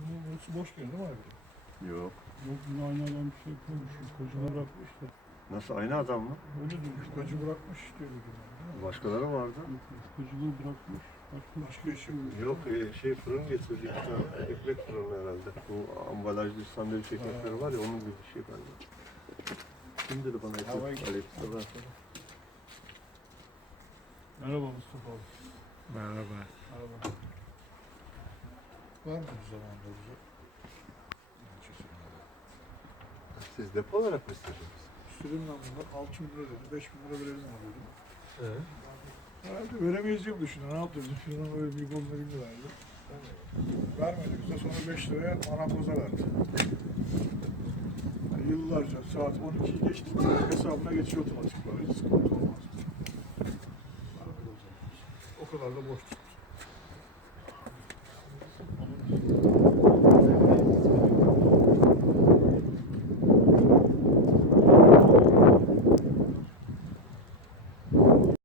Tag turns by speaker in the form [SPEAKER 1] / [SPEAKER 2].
[SPEAKER 1] Bunun burası boş geliyor değil mi abi?
[SPEAKER 2] Yok.
[SPEAKER 3] Yok yine aynı adam bir şey koymuş. Kocana bırakmışlar.
[SPEAKER 2] Nasıl, aynı adam mı?
[SPEAKER 1] Öyle demiş. Kocı bırakmış diyor dedim.
[SPEAKER 2] Başkaları vardı.
[SPEAKER 3] Koculuğu bırakmış.
[SPEAKER 1] Başka işi yok.
[SPEAKER 2] Yok, fırın getirdik. Bir tane ekmek fırını herhalde. Bu ambalajlı sandviç ekmekleri var ya, onun gibi bir şey bence. Kim dedi bana ekmek? Aleykümselam.
[SPEAKER 1] Merhaba Mustafa abi.
[SPEAKER 3] Merhaba.
[SPEAKER 1] Merhaba. Var mı bu zamanda bize?
[SPEAKER 2] Siz depo olarak mı istediniz?
[SPEAKER 1] Sürümle bunlar 6 bin lira dedi. 5 bin lira verelim abi dedim. Herhalde veremeyiz diye düşündüm. Ne yaptı bizim firmanın öyle büyük olduğunu bilmiyorlardı. Vermedi bize. Sonra 5 liraya marangoza verdi. Yani yıllarca saat 12'yi geçti. Hesabına geçiyor otomatik. Hiç sıkıntı olmaz. O kadar da boş tuttu.